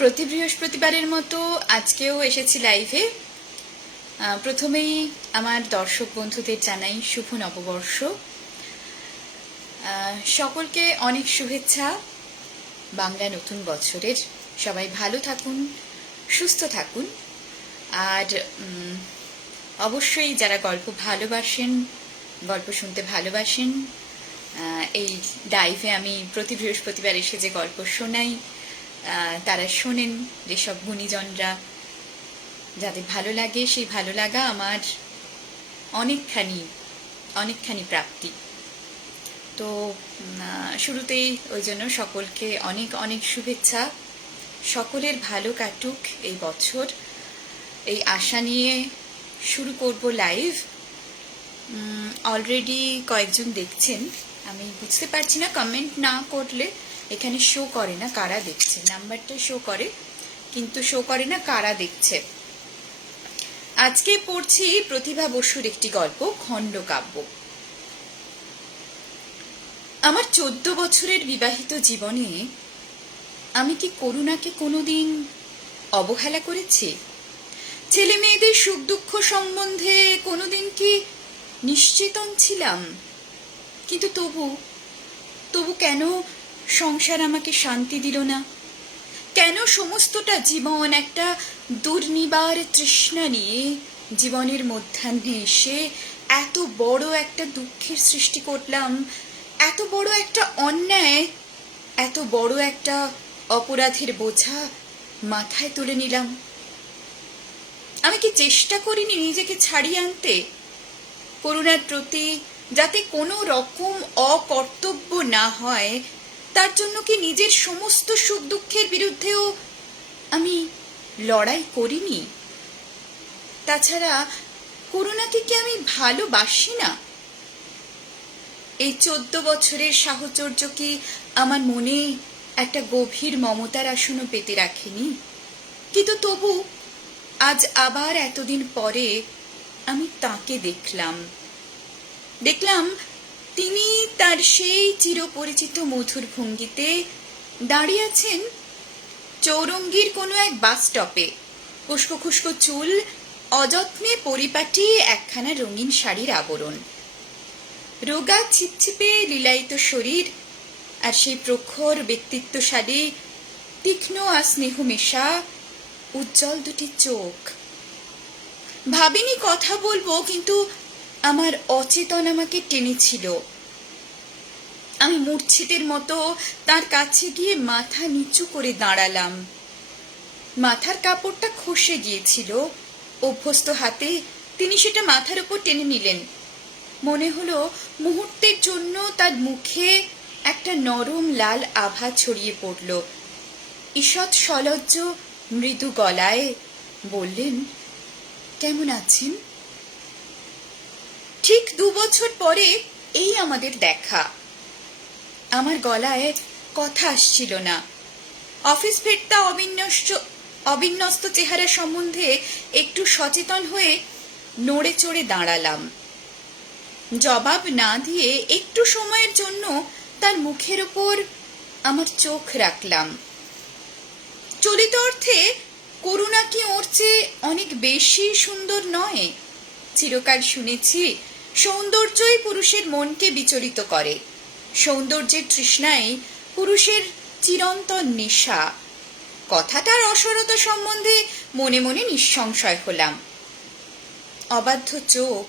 প্রতি বৃহস্পতিবারের মতো আজকেও এসেছি লাইভে। প্রথমেই আমার দর্শক বন্ধুদের জানাই শুভ নববর্ষ। সকলকে অনেক শুভেচ্ছা বাংলা নতুন বছরের। সবাই ভালো থাকুন, সুস্থ থাকুন। আর অবশ্যই যারা গল্প ভালোবাসেন, গল্প শুনতে ভালোবাসেন, এই লাইভে আমি প্রতি বৃহস্পতিবার এসে যে গল্প শোনাই তারা শোনেন, যেসব গুণীজনরা, যাদের ভালো লাগে, সেই ভালো লাগা আমার অনেকখানি প্রাপ্তি। তো শুরুতেই ওই জন্য সকলকে অনেক অনেক শুভেচ্ছা। সকলের ভালো কাটুক এই বছর, এই আশা নিয়ে শুরু করব লাইভ। অলরেডি কয়েকজন দেখছেন, আমি বুঝতে পারছি না, কমেন্ট না করলে এখানে শো করে না কারা দেখছে। নাম্বারটা শো করে কিন্তু শো করে না কারা দেখছে। আজকে পড়ছি প্রতিভা বসুর একটি গল্প, খণ্ডকাব্য। আমার 14 বছরের বিবাহিত জীবনে আমি কি করুণাকে কোনোদিন অবহেলা করেছি? ছেলে মেয়েদের সুখ দুঃখ সম্বন্ধে কোনোদিন কি নিশ্চেতন ছিলাম? কিন্তু তবু কেন সংসার আমাকে শান্তি দিল না? কেন সমস্তটা জীবন একটা দুর্নিবার তৃষ্ণা নিয়ে জীবনের মধ্যাহ্নে এসে এত বড় একটা দুঃখের সৃষ্টি করলাম, এত বড় একটা অন্যায়, এত বড় একটা অপরাধের বোঝা মাথায় তুলে নিলাম? আমি কি চেষ্টা করিনি নিজেকে ছাড়িয়ে আনতে করুণার প্রতি, যাতে কোনো রকম অকর্তব্য না হয়? তার জন্য কি নিজের সমস্ত সুখ দুঃখের বিরুদ্ধেও আমি লড়াই করিনি? তাছাড়া করুণাকে কি আমি ভালোবাসি না? এই 14 বছরের সাহচর্য কি আমার মনে একটা গভীর মমতার আসনও পেতে রাখেনি? কিন্তু তবু আজ আবার এতদিন পরে আমি তাকে দেখলাম তিনি তার সেই চিরপরিচিত মধুর ভঙ্গিতে দাঁড়িয়ে আছেন চৌরঙ্গীর কোনো এক বাস স্টপে। খুস্কো খুস্কো চুল, অযত্নে পরিপাটি একখানা রঙিন শাড়ির আবরণ, রোগা ছিপছিপে লীলায়িত শরীর, আর সেই প্রখর ব্যক্তিত্বশালী তীক্ষ্ণ আর স্নেহ মেশা উজ্জ্বল দুটি চোখ। ভাবিনি কথা বলবো, কিন্তু আমার অচেতন আমাকে টেনেছিল। আমি মূর্ছিতের মতো তার কাছে গিয়ে মাথা নিচু করে দাঁড়ালাম। মাথার কাপড়টা খসে গিয়েছিল, অভ্যস্ত হাতে তিনি সেটা মাথার উপর টেনে নিলেন। মনে হলো মুহূর্তের জন্য তার মুখে একটা নরম লাল আভা ছড়িয়ে পড়ল। ঈষৎ সলজ্জ মৃদু গলায় বললেন, কেমন আছেন? ঠিক 2 বছর পরে এই আমাদের দেখা। আমার গলায় কথা আসছিল না। অফিস ফেরতা অবিন্যস্ত চেহারা সম্বন্ধে একটু সচেতন হয়ে নড়ে চড়ে দাঁড়ালাম। জবাব না দিয়ে একটু সময়ের জন্য তার মুখের ওপর আমার চোখ রাখলাম। চলিত অর্থে করুণা কি ওর চেয়ে অনেক বেশি সুন্দর নয়? চিরকাল শুনেছি সৌন্দর্যই পুরুষের মনকে বিচলিত করে। সৌন্দর্যের তৃষ্ণাই পুরুষের চিরন্তন নেশা। কথাটার অসরতা সম্বন্ধে মনে মনে নিঃসংশয় হলাম। অবাধ্য চোখ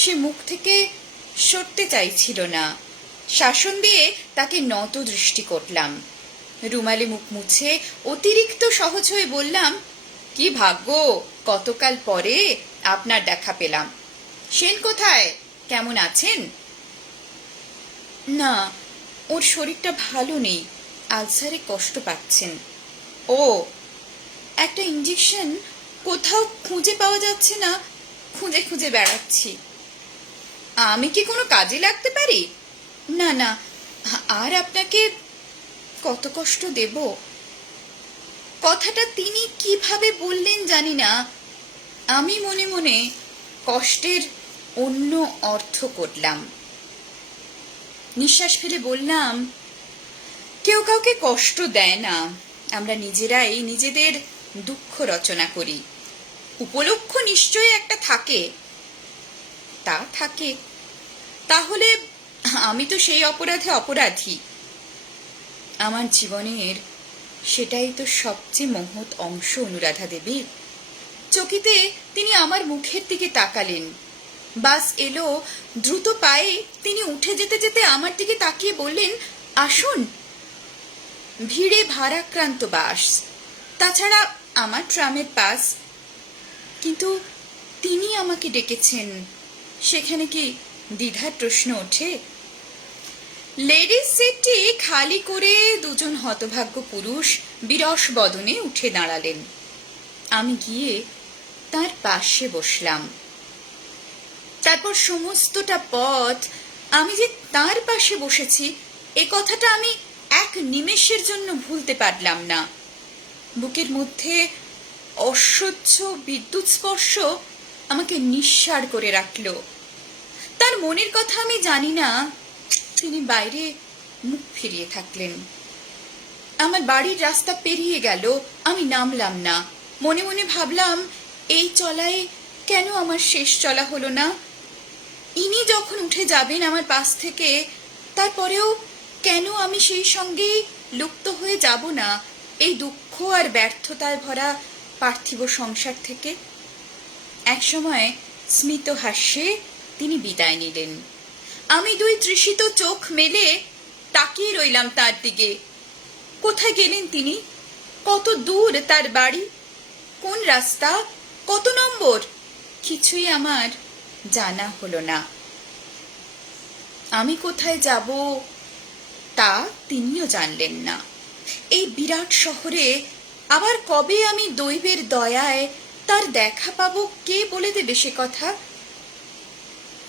সে মুখ থেকে সরতে চাইছিল না। শাসন দিয়ে তাকে নত দৃষ্টি করলাম। রুমালে মুখ মুছে অতিরিক্ত সহজ হয়ে বললাম, কি ভাগ্য, কতকাল পরে আপনার দেখা পেলাম। সেন কোথায়, কেমন আছেন? না, ওর শরীরটা ভালো নেই, আলসারে কষ্ট পাচ্ছেন। ও, একটা ইঞ্জেকশন কোথাও খুঁজে পাওয়া যাচ্ছে না, খুঁজে খুঁজে বেড়াচ্ছি। আমি কি কোনো কাজে লাগতে পারি? না না, আর আপনাকে কত কষ্ট দেব? কথাটা তিনি কিভাবে বললেন জানি না, আমি মনে মনে কষ্টের অন্য অর্থ করলাম। নিঃশ্বাস ফেলে বললাম, কেউ কাউকে কষ্ট দেয় না, আমরা নিজেরাই নিজেদের দুঃখ রচনা করি। উপলক্ষ নিশ্চয়ই একটা থাকে, তা থাকে, তাহলে আমি তো সেই অপরাধে অপরাধী। আমার জীবনের সেটাই তো সবচেয়ে মহৎ অংশ অনুরাধা দেবীর। চকিতে তিনি আমার মুখের দিকে তাকালেন। বাস এলো, দ্রুত পায়ে তিনি উঠে যেতে যেতে আমার দিকে তাকিয়ে বললেন, আসুন। ভিড়ে ভারাক্রান্ত বাস, তাছাড়া আমার ট্রামের পাস। কিন্তু তিনি আমাকে ডেকেছেন, সেখানে কি দ্বিধার প্রশ্ন ওঠে? লেডিস সিটটি খালি করে দুজন হতভাগ্য পুরুষ বিরস বদনে উঠে দাঁড়ালেন। আমি গিয়ে তার পাশে বসলাম। তারপর সমস্তটা পথ আমি যে তার পাশে বসেছি এ কথাটা আমি এক নিমেষের জন্য ভুলতে পারলাম না। বুকের মধ্যে অসহ্য বিদ্যুৎ স্পর্শ আমাকে নিঃসাড় করে রাখল। তার মনের কথা আমি জানি না, তিনি বাইরে মুখ ফিরিয়ে থাকলেন। আমার বাড়ির রাস্তা পেরিয়ে গেল, আমি নামলাম না। মনে মনে ভাবলাম, এই চলায় কেন আমার শেষ চলা হলো না? ইনি যখন উঠে যাবেন আমার পাশ থেকে, তারপরেও কেন আমি সেই সঙ্গে লুপ্ত হয়ে যাব না এই দুঃখ আর ব্যর্থতায় ভরা পার্থিব সংসার থেকে? একসময় স্মিত হাস্যে তিনি বিদায় নিলেন। আমি দুই তৃষিত চোখ মেলে তাকিয়ে রইলাম তার দিকে। কোথায় গেলেন তিনি? কত দূর তার বাড়ি? কোন রাস্তা? কত নম্বর? কিছুই আমার জানা হলো না। আমি কোথায় যাব তা তিনিও জানলেন না। এই বিরাট শহরে আবার কবে আমি দৈবের দয়ায় তার দেখা পাবো, কে বলে দেবে সে কথা?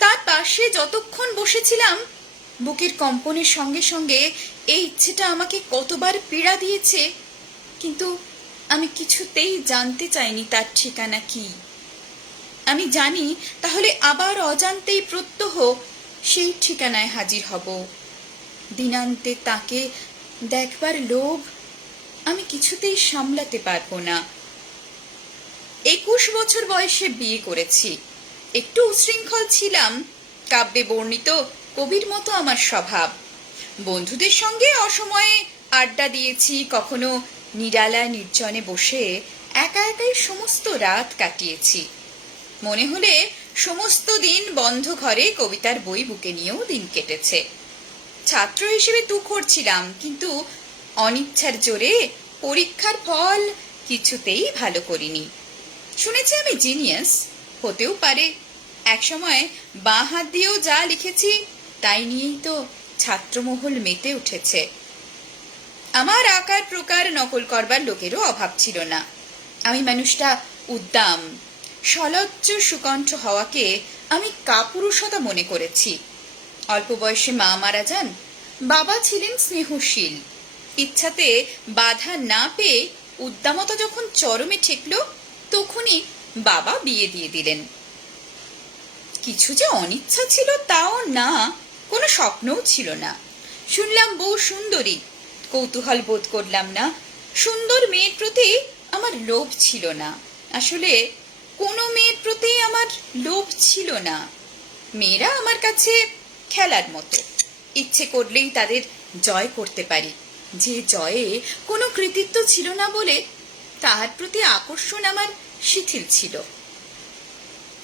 তার পাশে যতক্ষণ বসেছিলাম, বুকের কম্পনের সঙ্গে সঙ্গে এই ইচ্ছেটা আমাকে কতবার পীড়া দিয়েছে, কিন্তু আমি কিছুতেই জানতে চাইনি তার ঠিকানা কি। আমি জানি তাহলে আবার অজান্তেই প্রত্যহ সেই ঠিকানায় হাজির হব। দিনান্তে তাকে দেখবার লোভ আমি কিছুতেই সামলাতে পারবো না। 21 বছর বয়সে বিয়ে করেছি। একটু উশৃঙ্খল ছিলাম, কাব্যে বর্ণিত কবির মতো আমার স্বভাব। বন্ধুদের সঙ্গে অসময়ে আড্ডা দিয়েছি, কখনো নিরালা নির্জনে বসে একা একাই সমস্ত রাত কাটিয়েছি। মনে হলে সমস্ত দিন বন্ধ ঘরে কবিতার বই বুকে নিয়েও দিন কেটেছে। ছাত্র হিসেবে তুখোড় ছিলাম, কিন্তু অনিচ্ছার জোরে পরীক্ষার ফল কিছুতেই ভালো করিনি। শুনেছি আমি জিনিয়াস, হতেও পারে। একসময় বাঁ হাত দিয়েও যা লিখেছি তাই নিয়েই তো ছাত্রমহল মেতে উঠেছে। আমার আকার প্রকার নকল করবার লোকেরও অভাব ছিল না। আমি মানুষটা উদ্দাম, সলজ্জ সুকণ্ঠ হওয়াকে আমি কাপুরুষতা মনে করেছি। অল্প বয়সে মা মারা যান, বাবা ছিলেন স্নেহশীল। ইচ্ছাতে বাধা না পেয়ে উদ্দামতা যখন চরমে ঠেকল, তখনই বাবা বিয়ে দিয়ে দিলেন। কিছু যে অনিচ্ছা ছিল তাও না, কোনো স্বপ্নও ছিল না। শুনলাম বউ সুন্দরী, কৌতূহল বোধ করলাম না। সুন্দর মেয়ের প্রতি আমার লোভ ছিল না। আসলে কোনো মেয়ের প্রতি আমার লোভ ছিল না। মেয়েরা আমার কাছে খেলার মতো, ইচ্ছে করলেই তাদের জয় করতে পারি। যে জয়ে কোনো কৃতিত্ব ছিল না বলে তার প্রতি আকর্ষণ আমার শিথিল ছিল।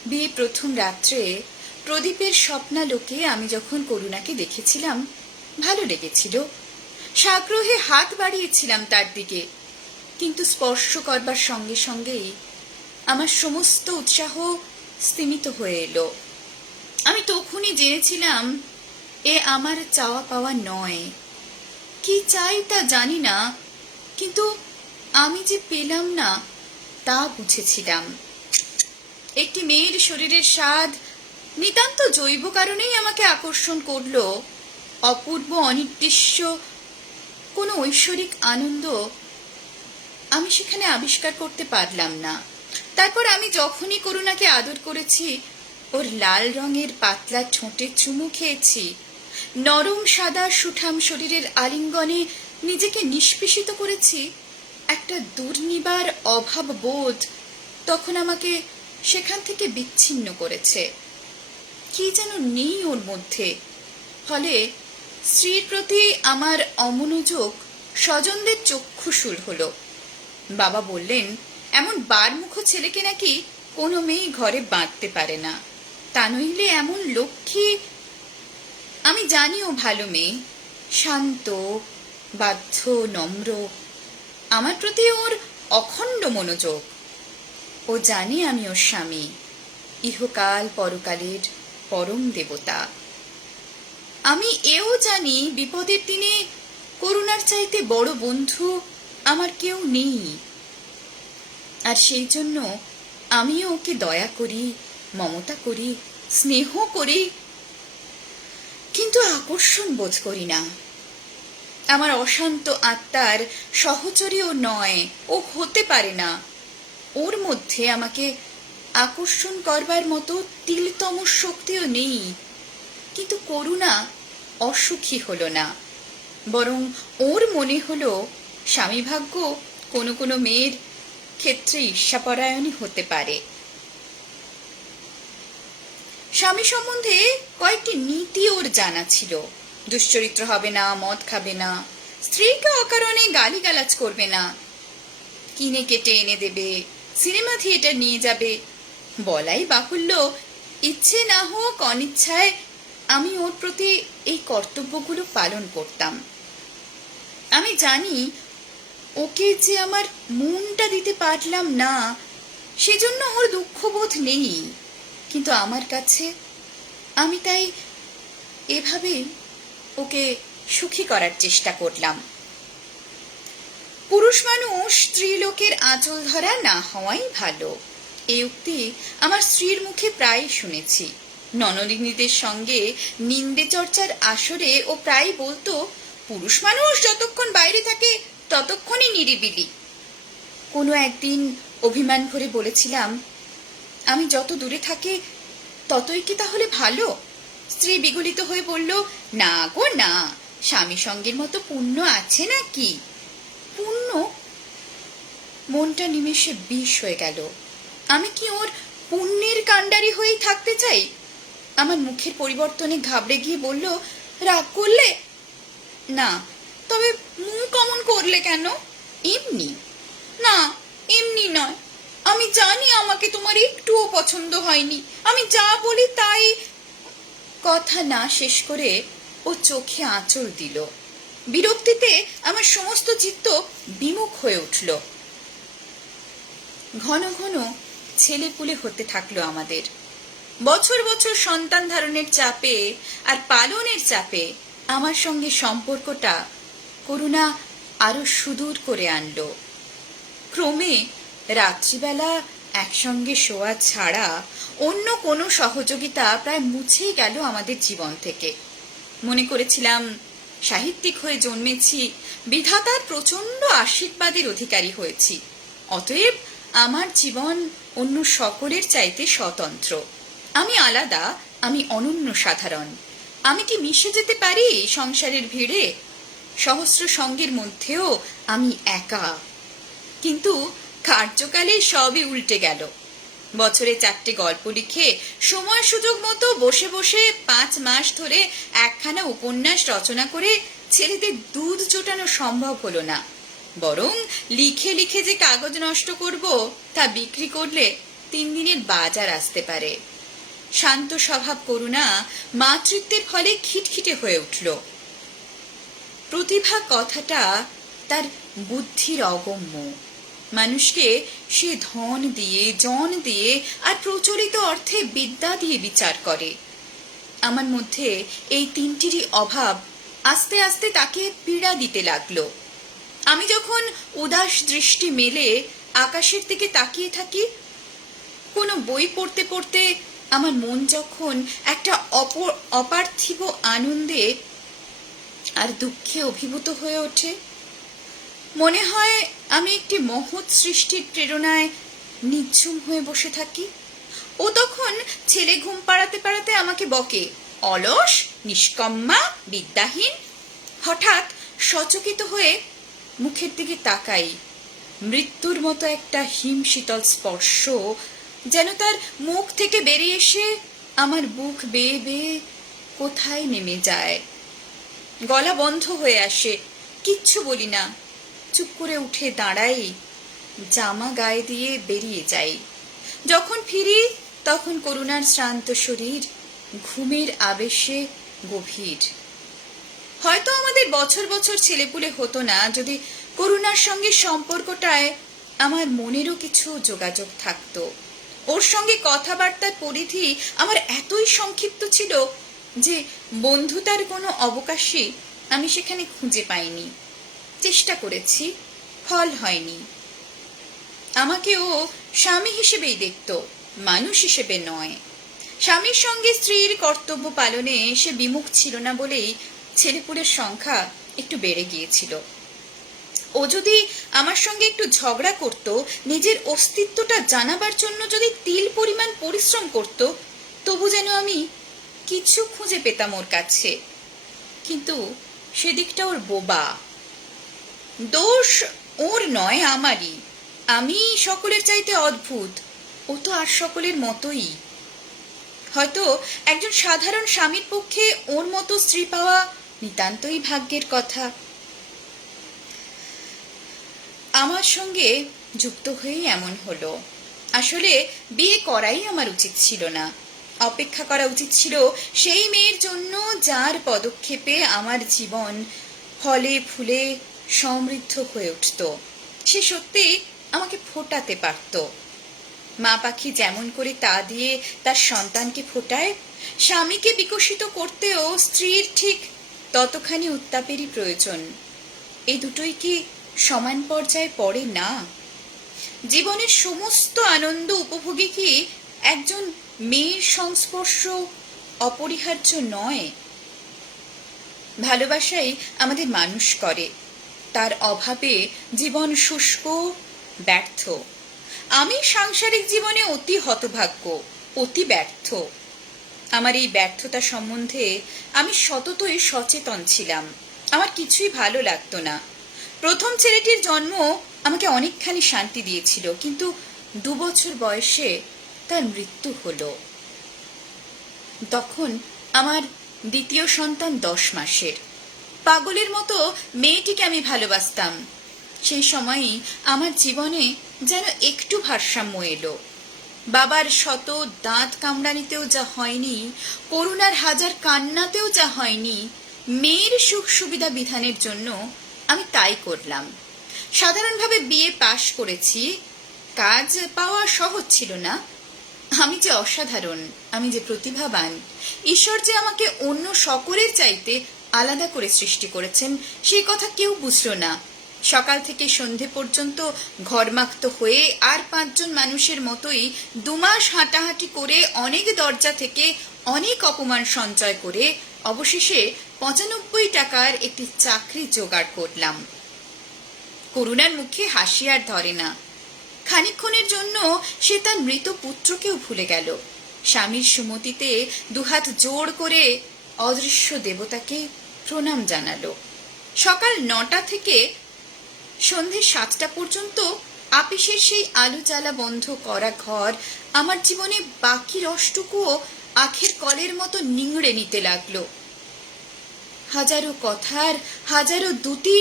বিয়ে প্রথম রাত্রে প্রদীপের স্বপ্নালোকে আমি যখন করুণাকে দেখেছিলাম, ভালো লেগেছিল। সাগ্রহে হাত বাড়িয়েছিলাম তার দিকে, কিন্তু স্পর্শ করবার সঙ্গে সঙ্গেই আমার সমস্ত উৎসাহ স্তিমিত হয়ে এলো। আমি তখনই জেনেছিলাম এ আমার চাওয়া পাওয়া নয়। কি চাই তা জানি না, কিন্তু আমি যে পেলাম না তা বুঝেছিলাম। একটি মেয়ের শরীরের স্বাদ নিতান্ত জৈব কারণেই আমাকে আকর্ষণ করলো। অপূর্ব অনির্দিষ্ট কোনো ঐশ্বরিক আনন্দ আমি সেখানে আবিষ্কার করতে পারলাম না। তারপর আমি যখনই করুণাকে আদর করেছি, ওর লাল রঙের পাতলা ঠোঁটে চুমু খেয়েছি, নরম সাদা সুঠাম শরীরের আলিঙ্গনে নিজেকে নিষ্পেষিত করেছি, একটা দুর্নিবার অভাব বোধ তখন আমাকে সেখান থেকে বিচ্ছিন্ন করেছে। কি যেন নেই ওর মধ্যে। ফলে স্ত্রীর প্রতি আমার অমনোযোগ স্বজনদের চক্ষুশূল হলো। বাবা বললেন, এমন বারমুখ ছেলেকে নাকি কোনো মেয়ে ঘরে বাঁধতে পারে না, তা নইলে এমন লক্ষ্মী। আমি জানিও ভালো মেয়ে, শান্ত, বাধ্য, নম্র। আমার প্রতি ওর অখণ্ড মনোযোগ। ও জানে আমি ওর স্বামী, ইহকাল পরকালের পরম দেবতা। আমি এও জানি বিপদের দিনে করুণার চাইতে বড় বন্ধু আমার কেউ নেই। আর সেই জন্য আমিও ওকে দয়া করি, মমতা করি, স্নেহ করি, কিন্তু আকর্ষণ বোধ করি না। আমার অশান্ত আত্মার সহচরীও নয়, ও হতে পারে না। ওর মধ্যে আমাকে আকর্ষণ করবার মতো তিলতম শক্তিও নেই। কিন্তু করুণা অসুখী হলো না, বরং ওর মনে হলো স্বামীভাগ্য কোনো কোনো মেয়ের ক্ষেত্রে ঈর্ষাপরায়ণই হতে পারে। স্বামী সম্বন্ধে কয়েকটি নীতি ওর জানা ছিল। দুশ্চরিত্র হবে না, মদ খাবে না, স্ত্রীকে অকারণে গালিগালাজ করবে না, কিনে কেটে এনে দেবে, সিনেমা থিয়েটার নিয়ে যাবে। বলাই বাহুল্য, ইচ্ছে না হোক অনিচ্ছায় আমি ওর প্রতি এই কর্তব্যগুলো পালন করতাম। আমি জানি ওকে যে আমার মনটা দিতে পারলাম না, সেজন্য ওর দুঃখবোধ নেই। কিন্তু আমার কাছে আমি তাই এভাবে ওকে সুখী করার চেষ্টা করলাম। পুরুষ মানুষ স্ত্রীলোকের আঁচল ধরা না হওয়াই ভালো, এই উক্তি আমার স্ত্রীর মুখে প্রায় শুনেছি। ননদিনীদের সঙ্গে নিন্দে চর্চার আসরে ও প্রায় বলতো, পুরুষ মানুষ যতক্ষণ বাইরে থাকে ততক্ষণই নিরিবিলি। কোনো একদিন অভিমান ভরে বলেছিলাম, আমি যত দূরে থাকি ততই কি তাহলে ভালো? স্ত্রী বিগলিত হয়ে বলল, না গো না, স্বামী সঙ্গের মতো পুণ্য আছে নাকি? পুণ্য? মনটা নিমেষে বিষ হয়ে গেল। আমি কি ওর পুণ্যের কাণ্ডারি হয়েই থাকতে চাই? আমার মুখের পরিবর্তনে ঘাবড়ে গিয়ে বলল, রাগ করলে? না। তবে মুখ অমন করলে কেন? এমনি। না, এমনি নয়। আমি জানি আমাকে তোমার একটুও পছন্দ হয়নি, আমি যা বলি তাই। কথা না শেষ করে ও চোখে আঁচল দিল। বিরক্তিতে আমার সমস্ত চিত্ত বিমুখ হয়ে উঠল। ঘন ঘন ছেলেপুলে হতে থাকলো আমাদের। বছর বছর সন্তান ধারণের চাপে আর পালনের চাপে আমার সঙ্গে সম্পর্কটা করুণা আরো সুদূর করে আনলো। ক্রমে রাত্রিবেলা একসঙ্গে শোয়া ছাড়া অন্য কোনো সহযোগিতা প্রায় মুছেই গেল আমাদের জীবন থেকে। মনে করেছিলাম সাহিত্যিক হয়ে জন্মেছি, বিধাতার প্রচন্ড আশীর্বাদের অধিকারী হয়েছি, অতএব আমার জীবন অন্য সকলের চাইতে স্বতন্ত্র। আমি আলাদা, আমি অনন্য সাধারণ। আমি কি মিশে যেতে পারি সংসারের ভিড়ে? সহস্র সঙ্গের মধ্যেও আমি একা। কিন্তু কার্যকালে সবই উল্টে গেল। বছরে 4টে গল্প লিখে সময় সুযোগ মতো বসে বসে 5 মাস ধরে একখানা উপন্যাস রচনা করে ছেলেদের দুধ চোটানো সম্ভব হলো না। বরং লিখে লিখে যে কাগজ নষ্ট করব, তা বিক্রি করলে 3 দিনের বাজার আসতে পারে। শান্ত স্বভাব করুণা মাতৃত্বের ফলে খিটখিটে হয়ে উঠল। প্রতিভা কথাটা তার বুদ্ধির অগম্য। মানুষকে সে ধন দিয়ে, জন দিয়ে আর প্রচলিত অর্থে বিদ্যা দিয়ে বিচার করে। আমার মধ্যে এই 3টিরই অভাব আস্তে আস্তে তাকে পীড়া দিতে লাগলো। আমি যখন উদাস দৃষ্টি মেলে আকাশের দিকে তাকিয়ে থাকি, কোনো বই পড়তে পড়তে আমার মন যখন একটা অপার্থিব আনন্দে আর দুঃখে অভিভূত হয়ে ওঠে, মনে হয় আমি একটি মহৎ সৃষ্টির প্রেরণায় নিঝুম হয়ে বসে থাকি। ও তখন ছেলে ঘুম পাড়াতে পাড়াতে আমাকে বকে, অলস, নিষ্কম্মা, বিদ্যাহীন। হঠাৎ সচকিত হয়ে মুখের দিকে তাকাই, মৃত্যুর মতো একটা হিমশীতল স্পর্শ যেন তার মুখ থেকে বেরিয়ে এসে আমার বুক বেয়ে বেয়ে কোথায় নেমে যায়। গলা বন্ধ হয়ে আসে, কিচ্ছু বলি না, চুপ করে উঠে দাঁড়াই, জামা গায়ে দিয়ে বেরিয়ে যাই। যখন ফিরি তখন করুণার শ্রান্ত শরীর ঘুমের আবেশে গভীর। হয়তো আমাদের বছর বছর ছেলেপুলে হতো না যদি করুণার সঙ্গে সম্পর্কটায় আমার মনেরও কিছু যোগাযোগ থাকতো। ওর সঙ্গে কথাবার্তার পরিধি আমার এতই সংক্ষিপ্ত ছিল যে বন্ধুতার কোনো অবকাশই আমি সেখানে খুঁজে পাইনি। চেষ্টা করেছি, ফল হয়নি। আমাকে ও স্বামী হিসেবেই দেখত, মানুষ হিসেবে নয়। স্বামীর সঙ্গে স্ত্রীর কর্তব্য পালনে সে বিমুখ ছিল না বলেই ছেলেপুলের সংখ্যা একটু বেড়ে গিয়েছিল। ও যদি আমার সঙ্গে একটু ঝগড়া করত, নিজের অস্তিত্বটা জানাবার জন্য যদি তিল পরিমাণ পরিশ্রম করত, তবু যেন আমি কিছু খুঁজে পেতাম ওর কাছে। কিন্তু সেদিকটা ওর বোবা। দোষ ওর নয়, আমারই। আমি সকলের চাইতে অদ্ভুত, ও তো আর সকলের মতোই। হয়তো একজন সাধারণ স্বামীর পক্ষে ওর মতো স্ত্রী পাওয়া নিতান্তই ভাগ্যের কথা। আমার সঙ্গে যুক্ত হয়েই এমন হলো। আসলে বিয়ে করাই আমার উচিত ছিল না। অপেক্ষা করা উচিত ছিল সেই মেয়ের জন্য যার পদক্ষেপে আমার জীবন ফলে ফুলে সমৃদ্ধ হয়ে উঠত। সে সত্যি আমাকে ফোটাতে পারত। মা পাখি যেমন করে তা দিয়ে তার সন্তানকে ফোটায়, স্বামীকে বিকশিত করতেও স্ত্রীর ঠিক ততখানি উত্তাপেরই প্রয়োজন। এই দুটোই কি সমান পর্যায়ে পড়ে না? জীবনের সমস্ত আনন্দ উপভোগে কি একজন মেয়ের সংস্পর্শ অপরিহার্য নয়? ভালোবাসাই আমাদের মানুষ করে, তার অভাবে জীবন শুষ্ক, ব্যর্থ। আমি সাংসারিক জীবনে অতি হতভাগ্য, অতি ব্যর্থ। আমার এই ব্যর্থতা সম্বন্ধে আমি সততই সচেতন ছিলাম। আমার কিছুই ভালো লাগতো না। প্রথম ছেলেটির জন্ম আমাকে অনেকখানি শান্তি দিয়েছিল, কিন্তু 2 বছর বয়সে তার মৃত্যু হলো। তখন আমার দ্বিতীয় সন্তান 10 মাসের। পাগলের মতো মেয়েটিকে আমি ভালোবাসতাম। সেই সময়ই আমার জীবনে যেন একটু ভারসাম্য এলো। বাবার শত দাঁত কামড়ানিতেও যা হয়নি, করুণার হাজার কান্নাতেও যা হয়নি, মেয়ের সুখ সুবিধা বিধানের জন্য আমি তাই করলাম। সাধারণভাবে বিয়ে পাশ করেছি। কাজ পাওয়া সহজ ছিল না। আমি যে অসাধারণ, আমি যে প্রতিভাবান, ঈশ্বর যে আমাকে অন্য সকলের চাইতে আলাদা করে সৃষ্টি করেছেন, সেই কথা কেউ বুঝল না। সকাল থেকে সন্ধে পর্যন্ত ঘরমাক্ত হয়ে আর 5 জন মানুষের মতোই 2 মাস হাঁটাহাঁটি করে অনেক দরজা থেকে অনেক অপমান সঞ্চয় করে অবশেষে 95 টাকার একটি চাকরি জোগাড় করলাম। করুণার মুখে হাসি আর ধরে না। খানিকক্ষণের জন্য সে তার মৃত পুত্রকেও ভুলে গেল। স্বামীর সুমতিতে 2 হাত জোড় করে অদৃশ্য দেবতাকে প্রণাম জানালো। সকাল 9টা থেকে সন্ধে 7টা পর্যন্ত আপিসের সেই আলো জ্বালা বন্ধ করা ঘর আমার জীবনে বাকি রসটুকুও আখের কলের মতো নিংড়ে নিতে লাগলো। হাজারো কথার হাজারো দুটি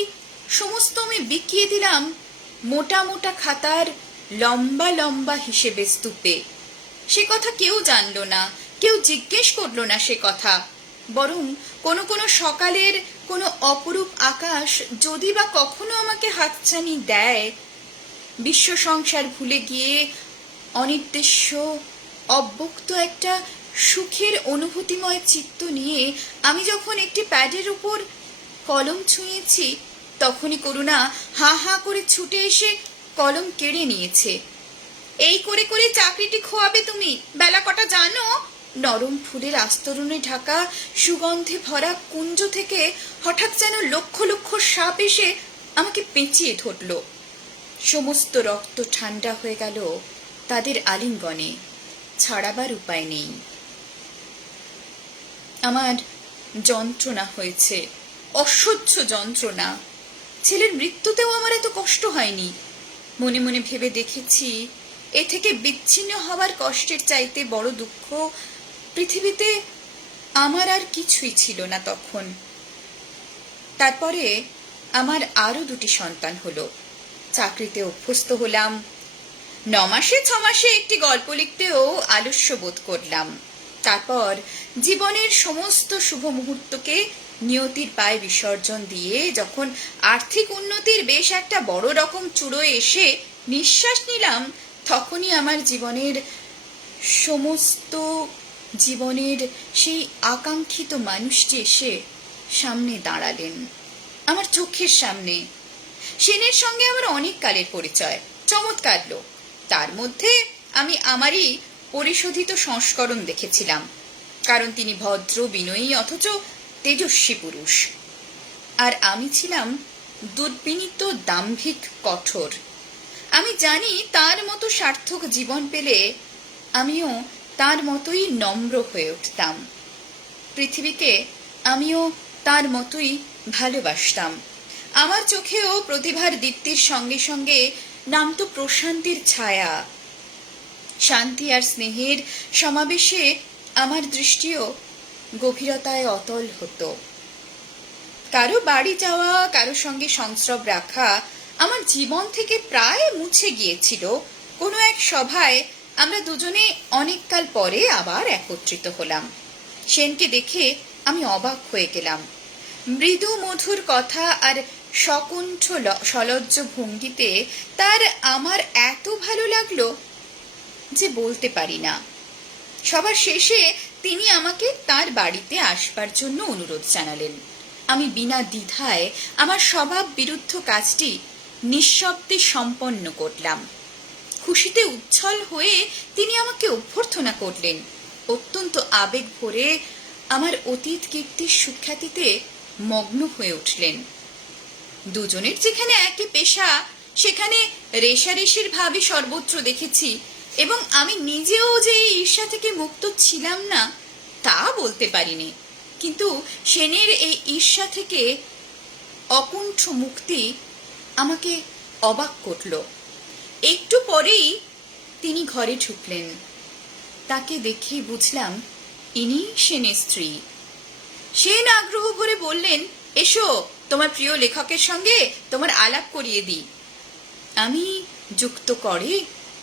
সমস্ত আমি বিকিয়ে দিলাম মোটা মোটা খাতার লম্বা লম্বা হিসেবে স্তূপে। সে কথা কেউ জানলো না, কেউ জিজ্ঞেস করলো না সে কথা। বরং কোনো কোনো সকালের কোনো অপরূপ আকাশ যদি বা কখনো আমাকে হাতছানি দেয়, বিশ্ব সংসার ভুলে গিয়ে অনির্দেশ্য অব্যক্ত একটা সুখের অনুভূতিময় চিত্ত নিয়ে আমি যখন একটি প্যাডের উপর কলম ছুঁয়েছি, তখনই করুণা হা হা করে ছুটে এসে কলম কেড়ে নিয়েছে। এই করে করে চাকরিটি খোয়াবে তুমি, বেলা কটা জানো? নরম ফুলের আস্তরণে ঢাকা সুগন্ধে ভরা কুঞ্জ থেকে হঠাৎ যেন লক্ষ লক্ষ সাপ এসে আমাকে পেঁচিয়ে ধরল। সমস্ত রক্ত ঠান্ডা হয়ে গেল তাদের আলিঙ্গনে, ছাড়াবার উপায় নেই। আমার যন্ত্রণা হয়েছে, অসহ্য যন্ত্রণা। ছেলের মৃত্যুতেও আমার এত কষ্ট হয়নি। মনে মনে ভেবে দেখেছি, এ থেকে বিচ্ছিন্ন হওয়ার কষ্টের চাইতে বড় দুঃখ পৃথিবীতে আমার আর কিছুই ছিল না তখন। তারপরে আমার আরো 2টি সন্তান হলো। চাকরিতে অভ্যস্ত হলাম। 9 মাসে 6 মাসে একটি গল্প লিখতেও আলস্য বোধ করলাম। তারপর জীবনের সমস্ত শুভ মুহূর্তকে নিয়তির পায়ে বিসর্জন দিয়ে যখন আর্থিক উন্নতির বেশ একটা বড় রকম চূড়োয় এসে নিঃশ্বাস নিলাম, তখনই আমার জীবনের সেই আকাঙ্ক্ষিত মানুষটি এসে সামনে দাঁড়ালেন, আমার চোখের সামনে। সেনের সঙ্গে আমার অনেক কালের পরিচয়, চমৎকার লোক। তার মধ্যে আমি আমারই পরিশোধিত সংস্করণ দেখেছিলাম, কারণ তিনি ভদ্র, বিনয়ী অথচ তেজস্বী পুরুষ, আর আমি ছিলাম দুর্বিনীত, দাম্ভিক, কঠোর। আমি জানি তার মতো সার্থক জীবন পেলে আমিও তার মতোই নম্র হয়ে উঠতাম। পৃথিবীকে আমিও তার মতোই ভালোবাসতাম। আমার চোখেও প্রতিভার দীপ্তির সঙ্গে সঙ্গে নামতো প্রশান্তির ছায়া। শান্তি আর স্নেহের সমাবেশে আমার দৃষ্টিও গভীরতায় অতল হতো। কারো বাড়ি যাওয়া, কারো সঙ্গে সংস্রব রাখা আমার জীবন থেকে প্রায় মুছে গিয়েছিল। কোনো এক সভায় আমরা দুজনে অনেককাল পরে আবার একত্রিত হলাম। সেনকে দেখে আমি অবাক হয়ে গেলাম। মৃদু মধুর কথা আর সকণ্ঠ সলজ্জ ভঙ্গিতে তার আমার এত ভালো লাগলো যে বলতে পারি না। সবার শেষে তিনি আমাকে তার বাড়িতে আসবার জন্য অনুরোধ জানালেন। আমি বিনা দ্বিধায় আমার স্বভাব বিরুদ্ধ কাজটি নিঃশব্দে সম্পন্ন করলাম। খুশিতে উচ্ছল হয়ে তিনি আমাকে অভ্যর্থনা করলেন। অত্যন্ত আবেগ ভরে আমার অতীত কীর্তির সুখ্যাতিতে মগ্ন হয়ে উঠলেন। দুজনের যেখানে একই পেশা, সেখানে রেষারেষির ভাবে সর্বত্র দেখেছি, এবং আমি নিজেও যে এই ঈর্ষা থেকে মুক্ত ছিলাম না তা বলতে পারিনি। কিন্তু সেনের এই ঈর্ষা থেকে অকুণ্ঠ মুক্তি আমাকে অবাক করল। একটু পরেই তিনি ঘরে ঢুকলেন। তাকে দেখেই বুঝলাম ইনি সেনের স্ত্রী। সেন আগ্রহ ভরে বললেন, এসো, তোমার প্রিয় লেখকের সঙ্গে তোমার আলাপ করিয়ে দিই। আমি যুক্ত করে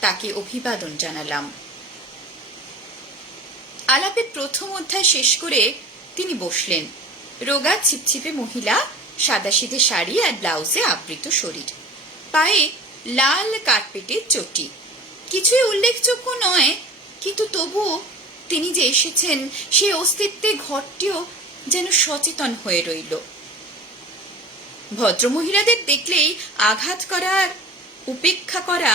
তাকে অভিবাদন জানালাম। আলাপের প্রথম অধ্যায় শেষ করে তিনি বসলেন। রোগা ছিপছিপে মহিলা, সাদাসিধে শাড়ি আর ব্লাউজে আবৃত শরীর, পায়ে লাল কার্পেটের চটি। কিছুই উল্লেখযোগ্য নয়, কিন্তু তবুও তিনি যে এসেছেন সে অস্তিত্বে ঘরটিও যেন সচেতন হয়ে রইল। ভদ্রমহিলাদের দেখলেই আঘাত করার, উপেক্ষা করা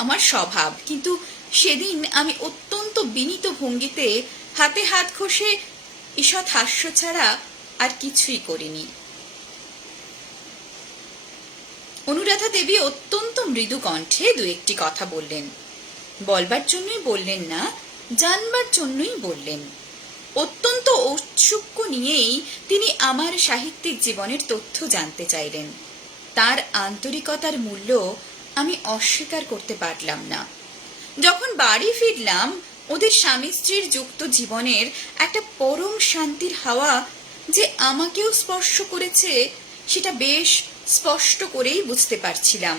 আমার স্বভাব, কিন্তু সেদিন আমি অত্যন্ত বিনীত ভঙ্গিতে হাতে হাত ঘষে ঈষৎ হাস্য ছাড়া আর কিছুই করিনি। অনুরাধা দেবী অত্যন্ত মৃদু কণ্ঠে 2-1টি কথা বললেন। বলবার জন্যই বললেন না, জানবার জন্যই বললেন। অত্যন্ত ঔৎসুক্য নিয়েই তিনি আমার সাহিত্যিক জীবনের তথ্য জানতে চাইলেন। তার আন্তরিকতার মূল্য আমি অস্বীকার করতে পারলাম না। যখন বাড়ি ফিরলাম, ওদের স্বামী স্ত্রীর যুক্ত জীবনের একটা পরম শান্তির হাওয়া যে আমাকেও স্পর্শ করেছে সেটা বেশ স্পষ্ট করেই বুঝতে পারছিলাম।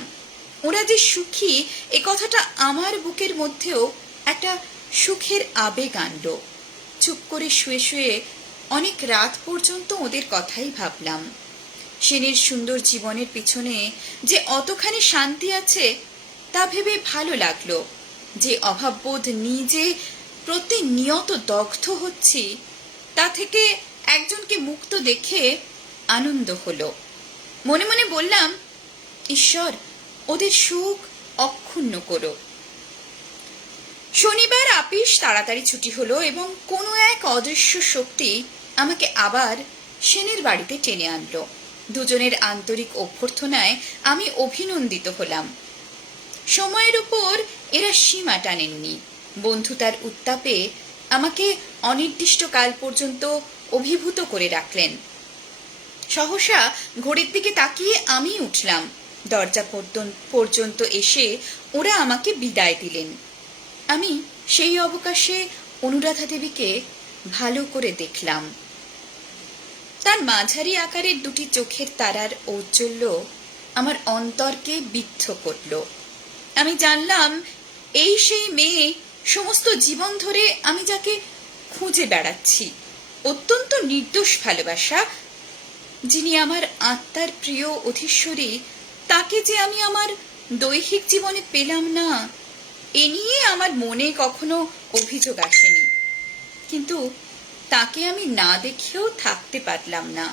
ওরা যে সুখী এ কথাটা আমার বুকের মধ্যেও একটা সুখের আবেগ আনলো। চুপ করে শুয়ে শুয়ে অনেক রাত পর্যন্ত ওদের কথাই ভাবলাম। সেনের সুন্দর জীবনের পিছনে যে অতখানি শান্তি আছে তা ভেবে ভালো লাগলো। যে অভাববোধ নিজে প্রতিনিয়ত দগ্ধ হচ্ছি তা থেকে একজনকে মুক্ত দেখে আনন্দ হলো। মনে মনে বললাম, ঈশ্বর ওদের সুখ অক্ষুণ্ণ করো। শনিবার আপিস তাড়াতাড়ি ছুটি হলো এবং কোনো এক অদৃশ্য শক্তি আমাকে আবার সেনের বাড়িতে টেনে আনলো। দুজনের আন্তরিক অভ্যর্থনায় আমি অভিনন্দিত হলাম। সময়ের উপর এরা সীমা টানেননি। বন্ধুতার উত্তাপে আমাকে অনির্দিষ্টকাল পর্যন্ত অভিভূত করে রাখলেন। সহসা ঘড়ির দিকে তাকিয়ে আমি উঠলাম। দরজা পর্যন্ত এসে ওরা আমাকে বিদায় দিলেন। আমি সেই অবকাশে অনুরাধা দেবীকে ভালো করে দেখলাম। তার মাঝারি আকারের দুটি চোখের তারার ঔজ্জ্বল্য আমার অন্তরকে বিদ্ধ করল। আমি জানলাম এই সেই মেয়ে, সমস্ত জীবন ধরে আমি যাকে খুঁজে বেড়াচ্ছি। অত্যন্ত নির্দোষ ভালোবাসা, যিনি আমার আত্মার প্রিয় অধীশ্বরী, তাকে যে আমি আমার দৈহিক জীবনে পেলাম না, এ নিয়ে আমার মনে কখনো অভিযোগ আসেনি। কিন্তু তাকে আমি না দেখেও থাকতে পারলাম না।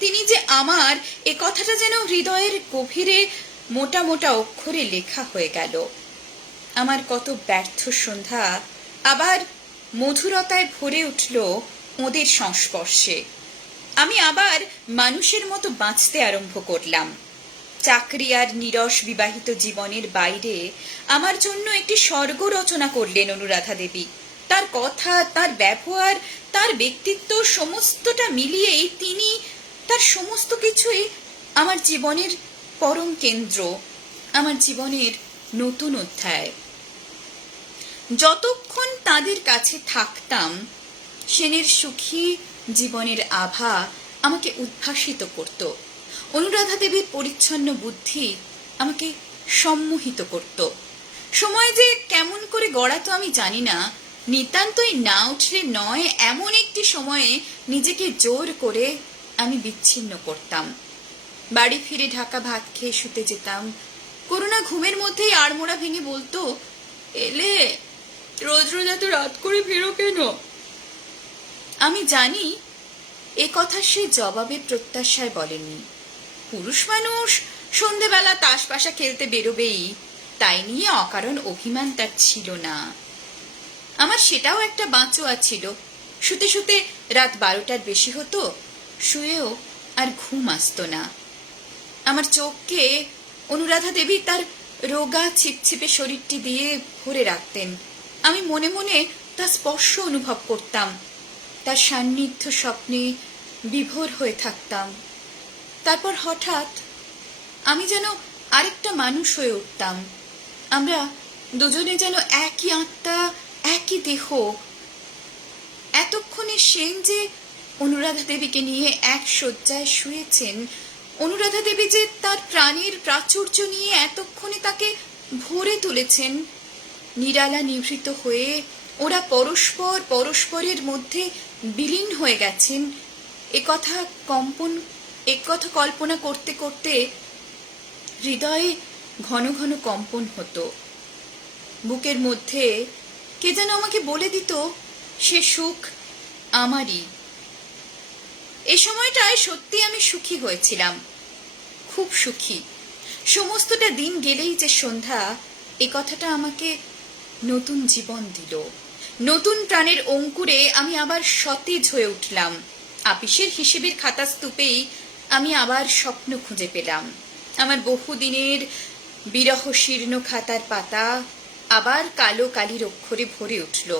তিনি যে আমার, এ কথাটা যেন হৃদয়ের গভীরে মোটা মোটা অক্ষরে লেখা হয়ে গেল। আমার কত ব্যর্থ সন্ধ্যা আবার মধুরতায় ভরে উঠল ওদের সংস্পর্শে। আমি আবার মানুষের মতো বাঁচতে আরম্ভ করলাম। চাকরি আর নিরস বিবাহিত জীবনের বাইরে আমার জন্য একটি স্বর্গ রচনা করলেন অনুরাধা দেবী। তার কথা, তার ব্যবহার, তার ব্যক্তিত্ব সমস্তটা মিলিয়েই তিনি, তার সমস্ত কিছুই আমার জীবনের পরম কেন্দ্র, আমার জীবনের নতুন অধ্যায়। যতক্ষণ তাদের কাছে থাকতাম, সেনের সুখী জীবনের আভা আমাকে উদ্ভাসিত করত। অনুরাধা দেবীর পরিচ্ছন্ন বুদ্ধি আমাকে সম্মোহিত করত। সময় যে কেমন করে গড়াতো আমি জানি না, নিতান্তই না উঠলে নয় এমন একটি সময়ে নিজেকে জোর করে আমি বিচ্ছিন্ন করতাম। বাড়ি ফিরে ঢাকা ভাত খেয়ে শুতে যেতাম। করুণা ঘুমের মধ্যেই আড়মোড়া ভেঙে বলতো, এলে রোজ রোজ এত রাত করে ফেরো কেন? আমি জানি এ কথা সে জবাবের প্রত্যাশায় বলেনি। পুরুষ মানুষ সন্ধেবেলা তাস পাশা খেলতে বেরোবেই, তাই নিয়ে অকারণ অভিমান তার ছিল না। আমার সেটাও একটা বাঁচোয়া ছিল। শুতে শুতে রাত 12টার বেশি হতো, শুয়েও আর ঘুম আসতো না। আমার চোখকে অনুরাধা দেবী তার রোগা ছিপছিপে শরীরটি দিয়ে ভরে রাখতেন। আমি মনে মনে তার স্পর্শ অনুভব করতাম, তার সান্নিধ্য স্বপ্নে বিভোর হয়ে থাকতাম। তারপর হঠাৎ আমি যেন আরেকটা মানুষ হয়ে উঠতাম। আমরা দুজনে যেন একই আত্মা, একই দেহ। এতক্ষণে সেন যে অনুরাধা দেবীকে নিয়ে এক শয্যায় শুয়েছেন, অনুরাধা দেবী যে তার প্রাণের প্রাচুর্য নিয়ে এতক্ষণে তাকে ভরে তুলেছেন, নিরালা নিভৃত হয়ে ওরা পরস্পর পরস্পরের মধ্যে বিলীন হয়ে গেছেন, একথা কল্পনা করতে করতে হৃদয়ে ঘন ঘন কম্পন হতো। বুকের মধ্যে কে যেন আমাকে বলে দিত, সে সুখ আমারই। এ সময়টায় সত্যি আমি সুখী হয়েছিলাম, খুব সুখী। সমস্তটা দিন গেলেই যে সন্ধ্যা, এ কথাটা আমাকে নতুন জীবন দিল। নতুন প্রাণের অঙ্কুরে আমি আবার সতেজ হয়ে উঠলাম। আপিসের হিসেবের খাতা স্তূপেই আমি আবার স্বপ্ন খুঁজে পেলাম। আমার বহুদিনের বিরহ শীর্ণ খাতার পাতা আবার কালো কালির অক্ষরে ভরে উঠল।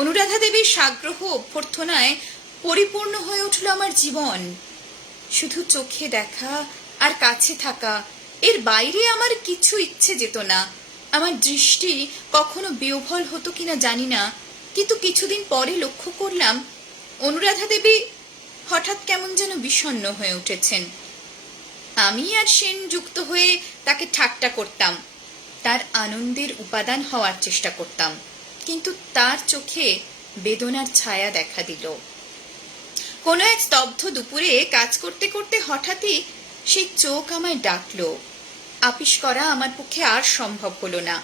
অনুরাধা দেবীর সাগ্রহ অভ্যর্থনায় পরিপূর্ণ হয়ে উঠল আমার জীবন। শুধু চোখে দেখা আর কাছে থাকা, এর বাইরে আমার কিছু ইচ্ছে যেত না। আমার দৃষ্টি কখনো বিহ্বল হতো কিনা জানি না, কিন্তু কিছুদিন পরে লক্ষ্য করলাম অনুরাধা দেবী হঠাৎ কেমন যেন বিষণ্ণ হয়ে উঠেছেন। আমি আর সেন যুক্ত হয়ে তাকে ঠাট্টা করতাম, তার আনন্দের উপাদান হওয়ার চেষ্টা করতাম, কিন্তু তার চোখে বেদনার ছায়া দেখা দিল। কোনো এক স্তব্ধ দুপুরে কাজ করতে করতে হঠাৎই সেই চোখ আমায় ডাকলো। আপিস করা আমার পক্ষে আর সম্ভব হলো না।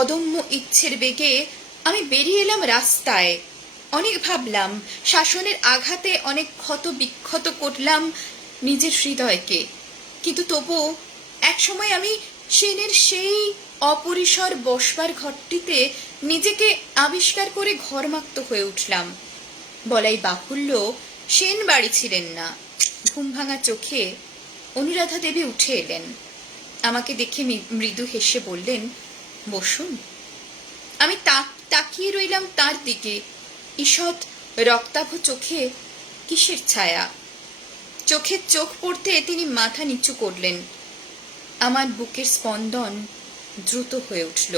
অদম্য ইচ্ছের বেগে আমি বেরিয়ে এলাম রাস্তায়। অনেক ভাবলাম, শাসনের আঘাতে অনেক ক্ষত বিক্ষত করলাম নিজের হৃদয়কে, কিন্তু তবু একসময় আমি সেনের সেই অপরিসর বসবার ঘরটিতে নিজেকে আবিষ্কার করে ঘরমাক্ত হয়ে উঠলাম। বলাই বাহুল্য, সেন বাড়ি ছিলেন না। ঘুম ভাঙা চোখে অনুরাধা দেবী উঠে এলেন। আমাকে দেখে মৃদু হেসে বললেন, বসুন। আমি তাকিয়ে রইলাম তার দিকে। ঈষৎ রক্তাভ চোখে কিসের ছায়া? চোখে চোখ পড়তে তিনি মাথা নিচু করলেন। আমার বুকের স্পন্দন দ্রুত হয়ে উঠল।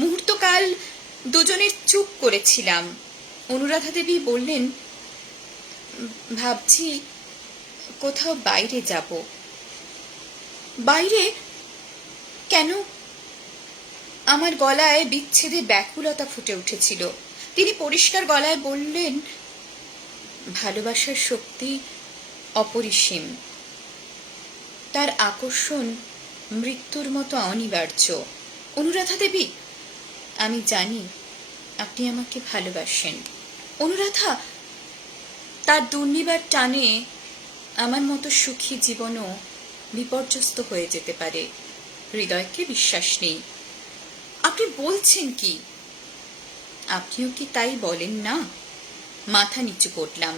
মুহূর্তকাল দুজনের চুপ করেছিলাম। অনুরাধা দেবী বললেন, ভাবছি কোথাও বাইরে যাব। বাইরে কেন? আমার গলায় বিচ্ছেদের ব্যাকুলতা ফুটে উঠেছিল। তিনি পরিষ্কার গলায় বললেন, ভালোবাসার শক্তি অপরিসীম, তার আকর্ষণ মৃত্যুর মতো অনিবার্য। অনুরাধা দেবী, আমি জানি আপনি আমাকে ভালোবাসেন। অনুরাধা, তার দুর্নিবার টানে আমার মতো সুখী জীবনও বিপর্যস্ত হয়ে যেতে পারে। হৃদয়কে বিশ্বাস নেই। আপনি বলছেন কি? আপনিও কি তাই বলেন না? মাথা নিচু করলাম।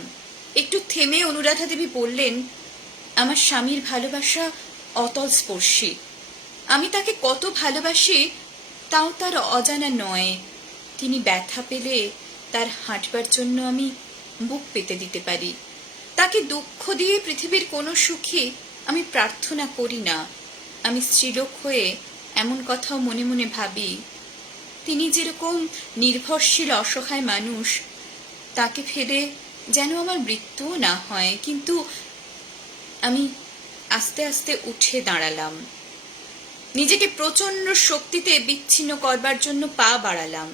একটু থেমে অনুরাধা দেবী বললেন, আমার স্বামীর ভালোবাসা অতল স্পর্শী। আমি তাকে কত ভালোবাসি তাও তার অজানা নয়। তিনি ব্যথা পেলে তার হাঁটবার জন্য আমি বুক পেতে দিতে পারি। তাকে দুঃখ দিয়ে পৃথিবীর কোনো সুখী আমি প্রার্থনা করি না। আমি স্ত্রীলোক হয়ে এমন কথাও মনে মনে ভাবি, তিনি যেরকম নির্ভরশীল অসহায় মানুষ, তাকে ফেলে যেন আমার মৃত্যুও না হয়। কিন্তু আমি আস্তে আস্তে উঠে দাঁড়ালাম। নিজেকে প্রচন্ড শক্তিতে বিচ্ছিন্ন করবার জন্য পা বাড়ালাম।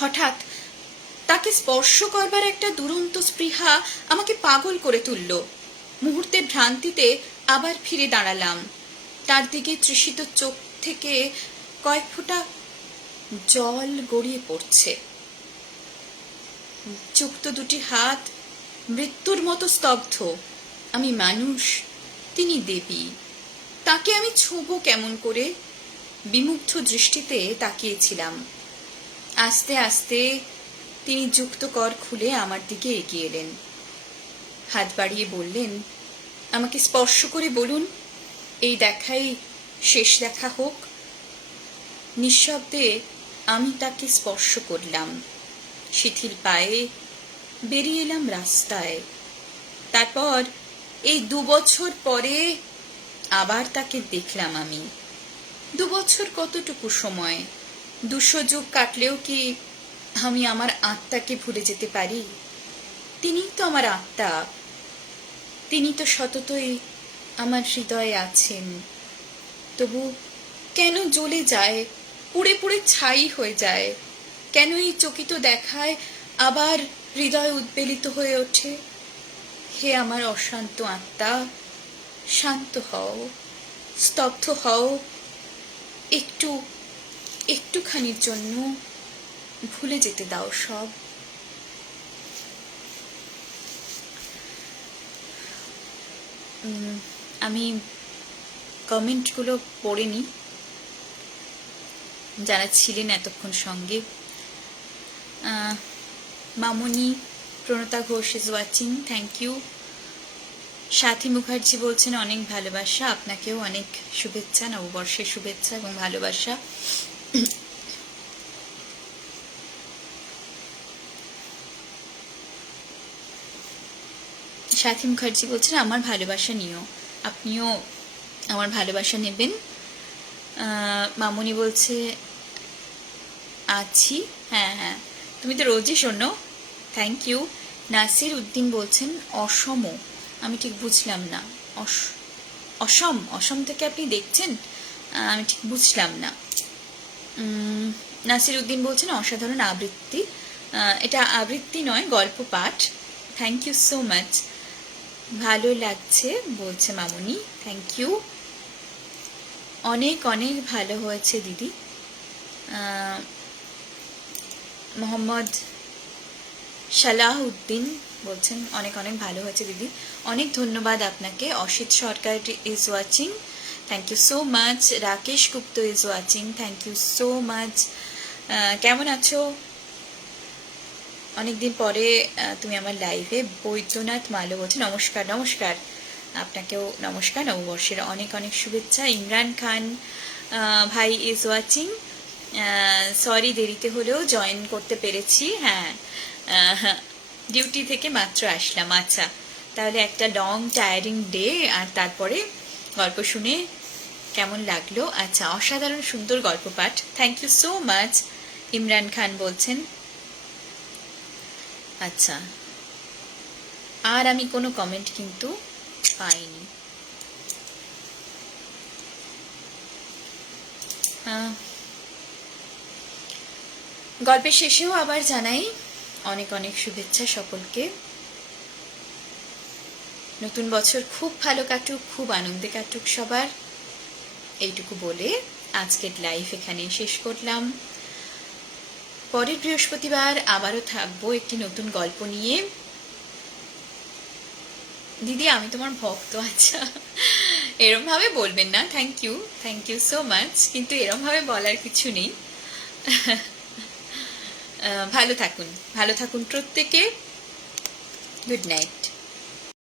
হঠাৎ তাকে স্পর্শ করবার একটা দুরন্ত স্পৃহা আমাকে পাগল করে তুলল। মুহূর্তের ভ্রান্তিতে আবার ফিরে দাঁড়ালাম। তার দিকে তৃষিত চোখ থেকে কয়েক ফোঁটা জল গড়িয়ে পড়ছে। যুক্ত দুটি হাত মৃত্যুর মতো স্তব্ধ। আমি মানুষ, তিনি দেবী। তাকে আমি ছোঁবো কেমন করে? বিমুগ্ধ দৃষ্টিতে তাকিয়েছিলাম। আস্তে আস্তে তিনি যুক্ত কর খুলে আমার দিকে এগিয়ে এলেন। হাত বাড়িয়ে বললেন, আমাকে স্পর্শ করে বলুন, এই দেখাই শেষ দেখা হোক। নিঃশব্দে আমি তাকে স্পর্শ করলাম। শিথিল পায়ে বেরিয়ে এলাম রাস্তায়। তারপর এই 2 বছর পরে আবার তাকে দেখলাম আমি। 2 বছর কতটুকু সময়? 200 যুগ কাটলেও কি আমি আমার আত্মাকে ভুলে যেতে পারি? তিনিই তো আমার আত্মা। তিনি তো সততই আমার হৃদয়ে আছেন। তবু কেন জ্বলে যায়, পুড়ে পুড়ে ছাই হয়ে যায়? কেন এই চকিত দেখায় আবার হৃদয় উদ্বেলিত হয়ে ওঠে? হে আমার অশান্ত আত্মা, শান্ত হও, স্তব্ধ হও। একটুখানির জন্য ভুলে যেতে দাও সব। আমি কমেন্টগুলো পড়ে নিই, যারা ছিলেন এতক্ষণ সঙ্গে। Mamoni Pranata Ghosh is watching, thank you. Sathi Mukherjee বলছেন, অনেক ভালোবাসা। আপনাকেও অনেক শুভেচ্ছা, নববর্ষের শুভেচ্ছা এবং ভালোবাসা। সাথী মুখার্জি বলছেন, আমার ভালোবাসা নিও, আপনিও আমার ভালোবাসা নেবেন। মামনি বলছে, আছি। হ্যাঁ হ্যাঁ, তুমি তো রোজই শোনো, থ্যাংক ইউ। নাসির উদ্দিন বলছেন, অসম। আমি ঠিক বুঝলাম না। অসম, অসম থেকে আপনি দেখছেন? আমি ঠিক বুঝলাম না। নাসির উদ্দিন বলছেন, অসাধারণ আবৃত্তি। এটা আবৃত্তি নয়, গল্প পাঠ। Thank you so much. ভালো লাগছে বলছে মামনি, থ্যাংক ইউ। অনেক অনেক ভালো হয়েছে দিদি। মোহাম্মদ সালাহ উদ্দিন বলছেন, অনেক অনেক ভালো হয়েছে দিদি। অনেক ধন্যবাদ আপনাকে। Asit Sarkar is watching, thank you so much. Rakesh Gupta is watching, thank you so much. কেমন আছো? অনেকদিন পরে তুমি আমার লাইভে। বৈদ্যনাথ মালো বলছে, নমস্কার। নমস্কার, আপনাকেও নমস্কার, নববর্ষের অনেক অনেক শুভেচ্ছা। ইমরান খান ভাই ইজ ওয়াচিং, সরি দেরিতে হলেও জয়েন করতে পেরেছি। হ্যাঁ, ডিউটি থেকে মাত্র আসলাম। আচ্ছা, তাহলে একটা লং টায়ারিং ডে, আর তারপরে গল্প শুনে কেমন লাগলো? আচ্ছা, অসাধারণ সুন্দর গল্প পাঠ, thank you so much. Imran Khan বলছেন। আচ্ছা, আর আমি কোনো কমেন্ট কিন্তু পাইনি। গল্পের শেষেও আবার জানাই অনেক অনেক শুভেচ্ছা সকলকে। নতুন বছর খুব ভালো কাটুক, খুব আনন্দে কাটুক সবার, এইটুকু বলে আজকের লাইভ এখানে শেষ করলাম। পরের বৃহস্পতিবার আবারও থাকবো একটি নতুন গল্প নিয়ে। দিদি আমি তোমার ভক্ত। আচ্ছা, এরম ভাবে বলবেন না, থ্যাংক ইউ সো মাচ, কিন্তু এরম ভাবে বলার কিছু নেই। ভালো থাকুন প্রত্যেকে। Good night.